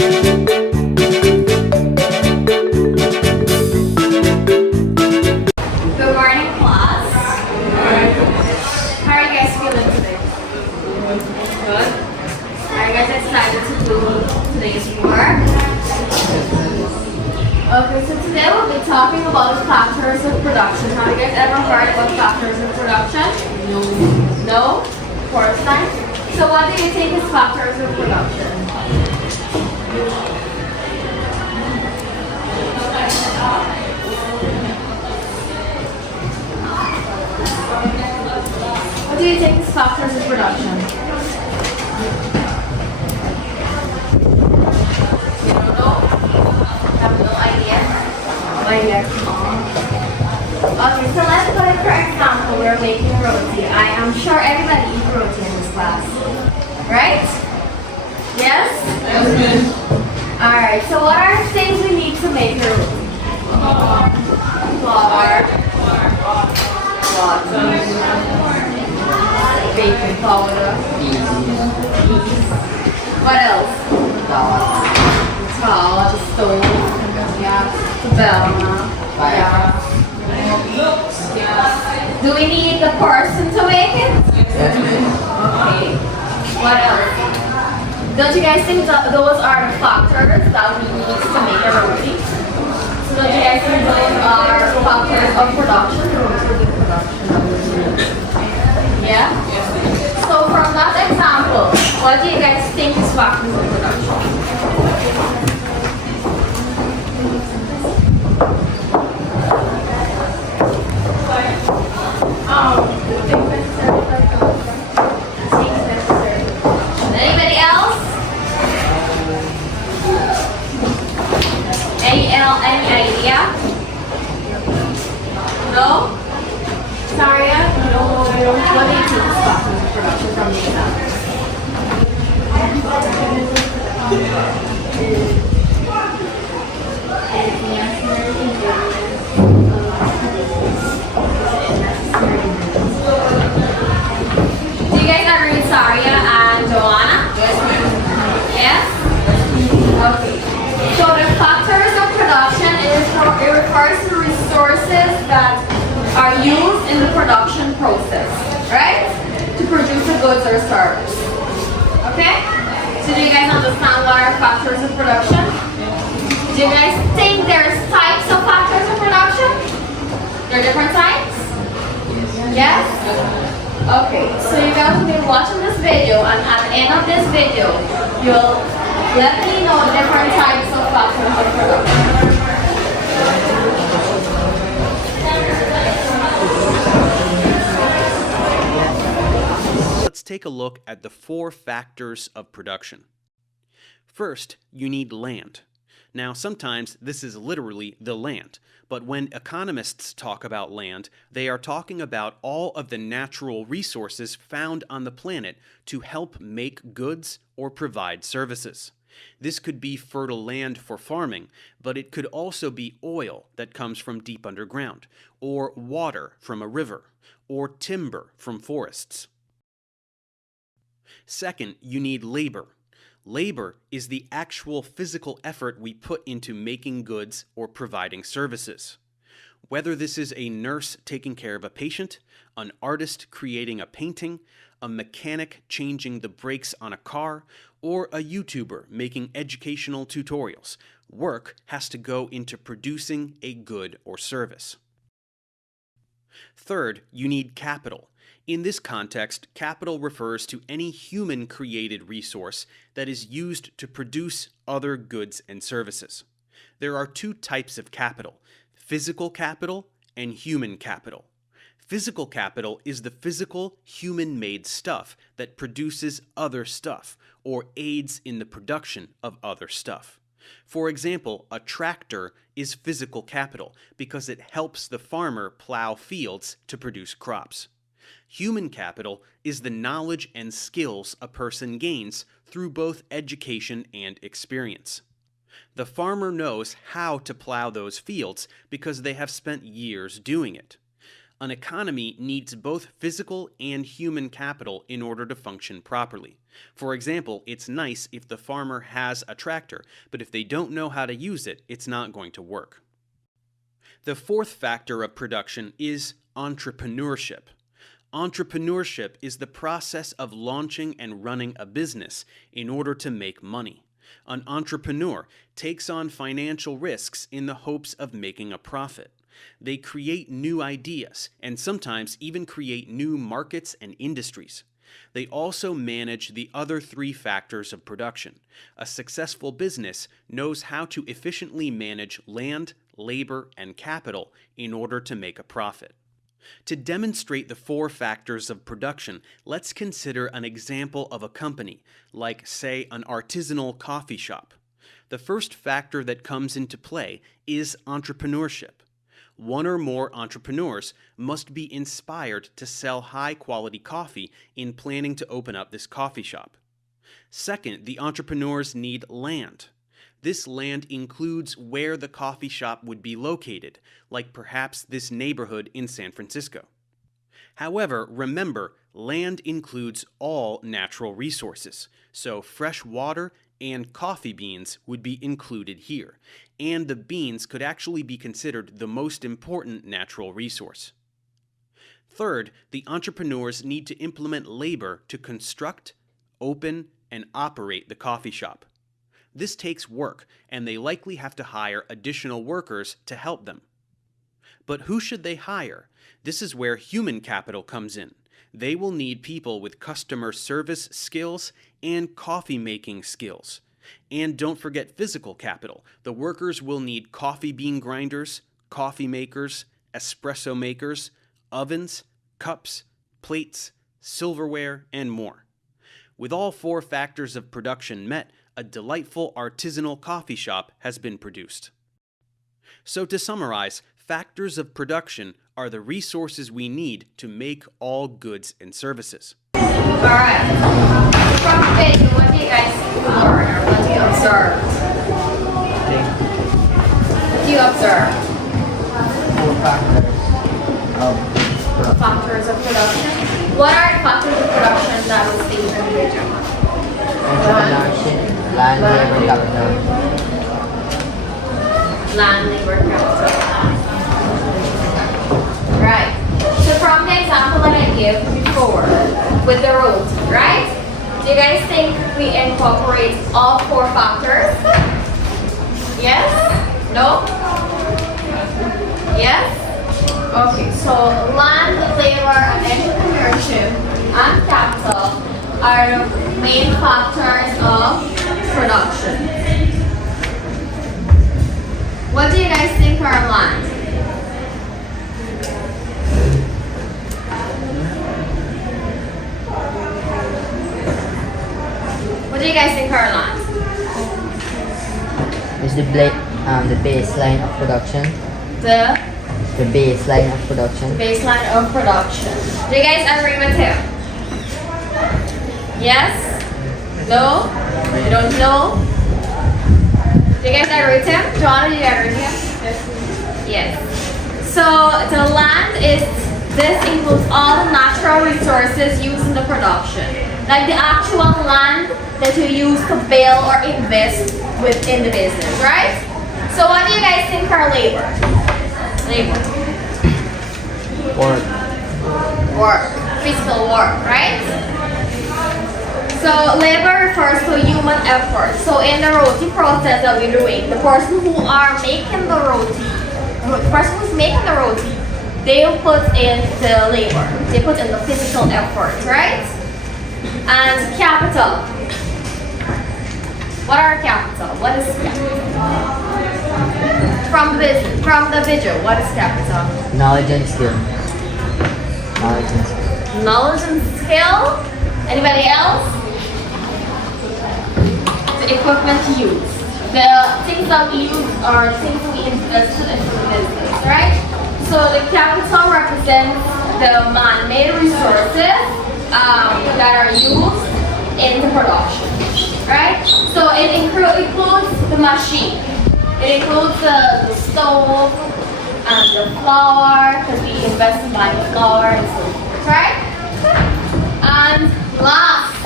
Okay, so today we'll be talking about factors of production. Have you guys ever heard about factors of production? No? First time? So what do you think is factors of production? What do you think is factors of production? You don't know? Have no idea? Okay, so let's go ahead. For example, we're making roti. I am sure everybody eats roti in this class. Right? Yes? Alright, so what are things we need to make a roti? Flour, water, baking powder, yeast. What else? Flour, the stove, the bell, Do we need the person to make it? Okay. What else? Don't you guys think that those are the factors that we need to make a roti? So don't you guys think those are factors of production? Yeah? So from that example, what do you guys think is factors of production? Anybody else? Any idea? No? Saria? No. What do you think is factors of production from the example? Do you guys agree with Saria and Joanna? Yes? Okay. So the factors of production it refers to resources that are used in the production process, right? To produce the goods or service. Okay? So do you guys understand what are factors of production? Do you guys think there's types of factors of production? There are different types? Yes? Okay, so you guys will be watching this video, and at the end of this video, you'll let me know different types of factors of production. Let's take a look at the 4 factors of production. First, you need land. Now, sometimes this is literally the land, but when economists talk about land, they are talking about all of the natural resources found on the planet to help make goods or provide services. This could be fertile land for farming, but it could also be oil that comes from deep underground, or water from a river, or timber from forests. Second, you need labor. Labor is the actual physical effort we put into making goods or providing services. Whether this is a nurse taking care of a patient, an artist creating a painting, a mechanic changing the brakes on a car, or a YouTuber making educational tutorials, work has to go into producing a good or service. Third, you need capital. In this context, capital refers to any human-created resource that is used to produce other goods and services. There are 2 types of capital: physical capital and human capital. Physical capital is the physical, human-made stuff that produces other stuff or aids in the production of other stuff. For example, a tractor is physical capital because it helps the farmer plow fields to produce crops. Human capital is the knowledge and skills a person gains through both education and experience. The farmer knows how to plow those fields because they have spent years doing it. An economy needs both physical and human capital in order to function properly. For example, it's nice if the farmer has a tractor, but if they don't know how to use it, it's not going to work. The fourth factor of production is entrepreneurship. Entrepreneurship is the process of launching and running a business in order to make money. An entrepreneur takes on financial risks in the hopes of making a profit. They create new ideas and sometimes even create new markets and industries. They also manage the other three factors of production. A successful business knows how to efficiently manage land, labor, and capital in order to make a profit. To demonstrate the four factors of production, let's consider an example of a company, like, say, an artisanal coffee shop. The first factor that comes into play is entrepreneurship. One or more entrepreneurs must be inspired to sell high-quality coffee in planning to open up this coffee shop. Second, the entrepreneurs need land. This land includes where the coffee shop would be located, like perhaps this neighborhood in San Francisco. However, remember, land includes all natural resources, so fresh water and coffee beans would be included here, and the beans could actually be considered the most important natural resource. Third, the entrepreneurs need to implement labor to construct, open, and operate the coffee shop. This takes work, and they likely have to hire additional workers to help them. But who should they hire? This is where human capital comes in. They will need people with customer service skills and coffee-making skills. And don't forget physical capital. The workers will need coffee bean grinders, coffee makers, espresso makers, ovens, cups, plates, silverware, and more. With all four factors of production met, a delightful artisanal coffee shop has been produced. So to summarize, factors of production are the resources we need to make all goods and services. Alright. From video, what do you guys learn or what do you observe? What do you observe? Four factors of production. Factors of production. What are the factors of production that was stated in the video? Entrepreneurship, land, labor, capital. Land, labor, capital. Right. So from the example that I gave before with the road, right? Do you guys think we incorporate all four factors? Yes? No? Yes? Okay, so land, labor, and entrepreneurship and capital are the main factors of production. What do you guys think are land? What do you guys think are land? Is the baseline of production. The baseline of production. baseline of production. Do you guys agree with him? Yes? No? You don't know? Do you guys agree with him? Joanna, do you agree with him? Yes. So the land this includes all the natural resources used in the production. Like the actual land that you use to build or invest within the business, right? So what do you guys think are labor? Labor. Work. Physical work, right? So labor refers to human effort. So in the roti process that we're doing, the person who are making the roti, the person who's making the roti, they put in the labor. They put in the physical effort, right? And capital. What are capital? What is capital? From the video, what is capital? Knowledge and skill. Knowledge and skill. Anybody else? The equipment used. The things that we use are things we invested into the business, right? So the capital represents the man-made resources that are used in the production, right? So it includes the machine. It includes the stove and the flour, because we invest in buying flour and so forth, right? And last